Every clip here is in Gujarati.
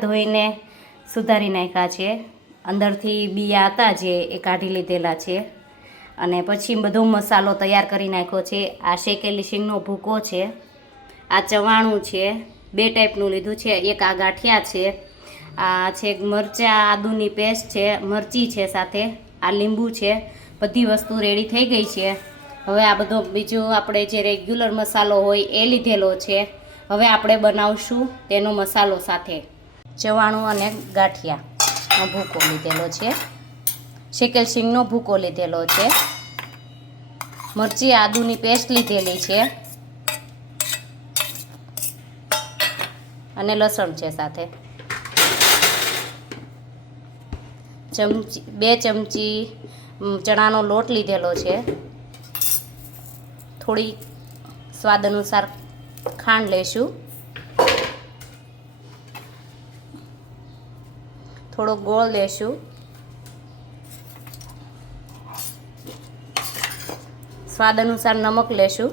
ધોઈને સુધારી નાખ્યા છે. અંદરથી બિયા હતા જે એ કાઢી લીધેલા છે. અને પછી બધો મસાલો તૈયાર કરી નાખ્યો છે. આ શેકેલી શીંગનો ભૂકો છે. આ ચવાણું છે. બે ટાઈપનું લીધું છે. એક આ ગાંઠિયા છે. આ છે મરચાં આદુની પેસ્ટ છે. મરચી છે સાથે. આ લીંબુ છે. બધી વસ્તુ રેડી થઈ ગઈ છે. હવે આ બધો બીજો આપણે જે રેગ્યુલર મસાલો હોય એ લીધેલો છે. હવે આપણે બનાવશું તેનો મસાલો સાથે. ચવાણું અને ગાંઠિયાનો ભૂકો લીધેલો છે. શેકેલ સિંગનો ભૂકો લીધેલો છે. મરચી આદુની પેસ્ટ લીધેલી છે. અને લસણ છે સાથે. ચમચી, બે ચમચી ચણાનો લોટ લીધેલો છે. થોડી સ્વાદ અનુસાર ખાંડ લેશું થોડો ગોળ લેશું. સ્વાદ અનુસાર નમક લેશું.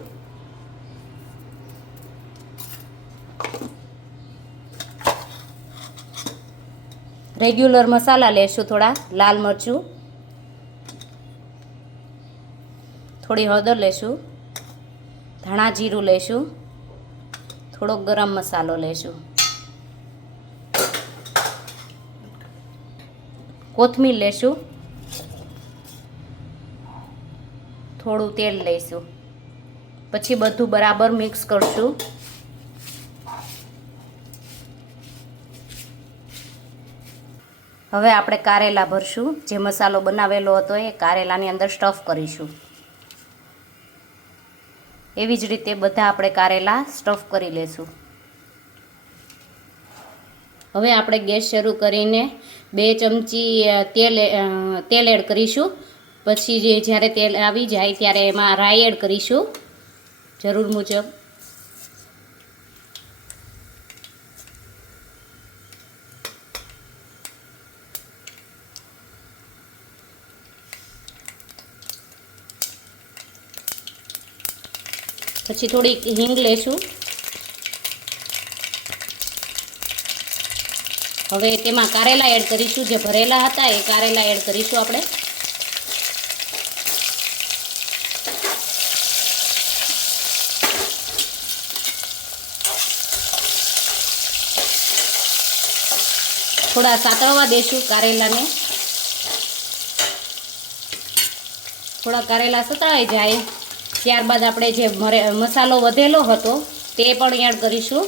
રેગ્યુલર મસાલા લેશું થોડા, લાલ મરચું. થોડી હળદર લેશું. ધાણા જીરું લેશું. થોડોક ગરમ મસાલો લેશું. કોથમીર લેશું. થોડું તેલ લઈશું. પછી બધું બરાબર મિક્સ કરશું. હવે આપણે કારેલા ભરશું. જે મસાલો બનાવેલો હતો એ કારેલાની અંદર સ્ટફ કરીશું. એવી જ રીતે બધા આપણે કારેલા સ્ટફ કરી લેશું. હવે આપણે ગેસ શરૂ કરીને બે ચમચી તેલ તેલ એડ કરીશું. પછી જે જ્યારે તેલ આવી જાય ત્યારે એમાં રાઈ એડ કરીશું. જરૂર મુજબ. પછી થોડીક હિંગ લેશું. હવે તેમાં કારેલા એડ કરીશું. જે ભરેલા હતા એ કારેલા એડ કરીશું આપણે. થોડા સાતળવા દેશું કારેલાને. થોડા કારેલા સતળાઈ જાય. ત્યારબાદ આપણે જે મસાલો વધેલો હતો તે પણ એડ કરીશું.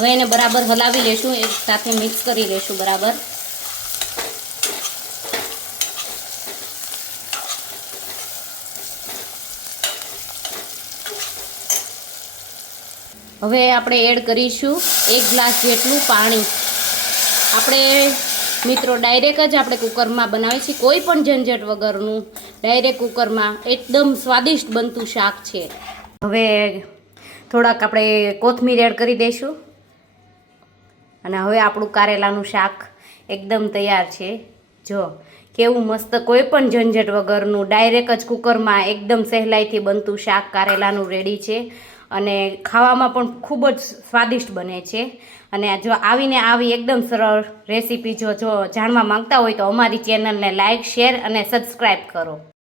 હવે એને બરાબર હલાવી લેશું, એક સાથે મિક્સ કરી લેશું બરાબર. હવે આપણે એડ કરીશું એક ગ્લાસ જેટલું પાણી. આપણે મિત્રો ડાયરેક્ટ જ આપણે કુકરમાં બનાવીએ છીએ, કોઈ પણ ઝંઝટ વગરનું ડાયરેક્ટ કુકરમાં એકદમ સ્વાદિષ્ટ બનતું શાક છે. હવે થોડાક આપણે કોથમીર એડ કરી દઈશું. અને હવે આપણું કારેલાનું શાક એકદમ તૈયાર છે. જો, કેવું મસ્ત કોઈ પણ ઝંઝટ વગરનું ડાયરેક્ટ જ કુકરમાં એકદમ સહેલાઈથી બનતું શાક કારેલાનું રેડી છે. અને ખાવામાં પણ ખૂબ જ સ્વાદિષ્ટ બને છે. અને જો આવીને આવી એકદમ સરળ રેસીપી જો જો જાણવા માંગતા હોય તો અમારી ચેનલને લાઇક શેર અને સબસ્ક્રાઈબ કરો.